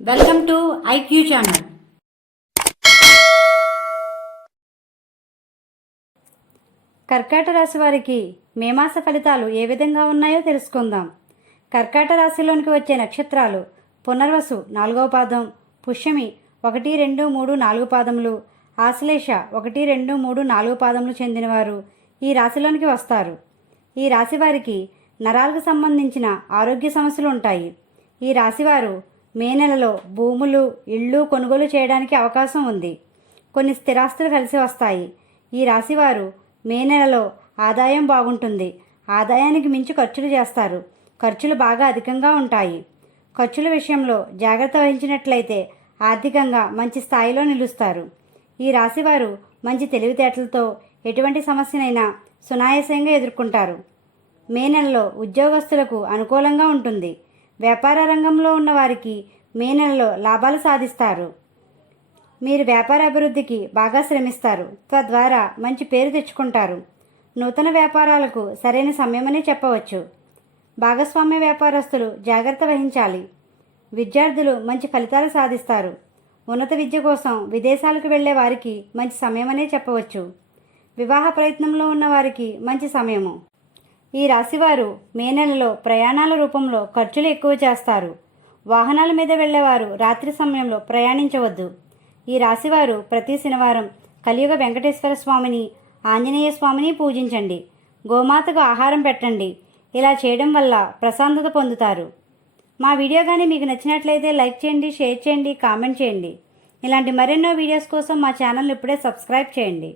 Welcome to IQ channel. కర్కాట రాశి వారికి మే మాస ఫలితాలు ఏ విధంగా ఉన్నాయో తెలుసుకుందాం. కర్కాట రాశిలోనికి వచ్చే నక్షత్రాలు పునర్వసు నాలుగవ పాదం పుష్యమి ఒకటి రెండు మూడు నాలుగు పాదములు ఆశ్లేష ఒకటి రెండు మూడు నాలుగు పాదములు చెందినవారు ఈ రాశిలోనికి వస్తారు. ఈ రాశి వారికి నరాలకు సంబంధించిన ఆరోగ్య సమస్యలు ఉంటాయి. ఈ రాశివారు మే నెలలో భూములు ఇళ్ళు కొనుగోలు చేయడానికి అవకాశం ఉంది. కొన్ని స్థిరాస్తులు కలిసి వస్తాయి. ఈ రాశివారు మే నెలలో ఆదాయం బాగుంటుంది. ఆదాయానికి మించి ఖర్చులు చేస్తారు. ఖర్చులు బాగా అధికంగా ఉంటాయి. ఖర్చుల విషయంలో జాగ్రత్త వహించినట్లయితే ఆర్థికంగా మంచి స్థాయిలో నిలుస్తారు. ఈ రాశివారు మంచి తెలివితేటలతో ఎటువంటి సమస్యనైనా సునాయాసంగా ఎదుర్కొంటారు. మే నెలలో ఉద్యోగస్తులకు అనుకూలంగా ఉంటుంది. వ్యాపార రంగంలో ఉన్నవారికి మే నెలలో లాభాలు సాధిస్తారు. మీరు వ్యాపార అభివృద్ధికి బాగా శ్రమిస్తారు. తద్వారా మంచి పేరు తెచ్చుకుంటారు. నూతన వ్యాపారాలకు సరైన సమయమనే చెప్పవచ్చు. భాగస్వామ్య వ్యాపారస్తులు జాగ్రత్త వహించాలి. విద్యార్థులు మంచి ఫలితాలు సాధిస్తారు. ఉన్నత విద్య కోసం విదేశాలకు వెళ్ళే వారికి మంచి సమయమనే చెప్పవచ్చు. వివాహ ప్రయత్నంలో ఉన్న వారికి మంచి సమయము. ఈ రాశివారు మే నెలలో ప్రయాణాల రూపంలో ఖర్చులు ఎక్కువ చేస్తారు. వాహనాల మీద వెళ్ళేవారు రాత్రి సమయంలో ప్రయాణించవద్దు. ఈ రాశివారు ప్రతి శనివారం కలియుగ వెంకటేశ్వర స్వామిని ఆంజనేయ స్వామిని పూజించండి. గోమాతకు ఆహారం పెట్టండి. ఇలా చేయడం వల్ల ప్రశాంతత పొందుతారు. మా వీడియో కానీ మీకు నచ్చినట్లయితే లైక్ చేయండి షేర్ చేయండి కామెంట్ చేయండి. ఇలాంటి మరెన్నో వీడియోస్ కోసం మా ఛానల్ ఇప్పుడే సబ్స్క్రైబ్ చేయండి.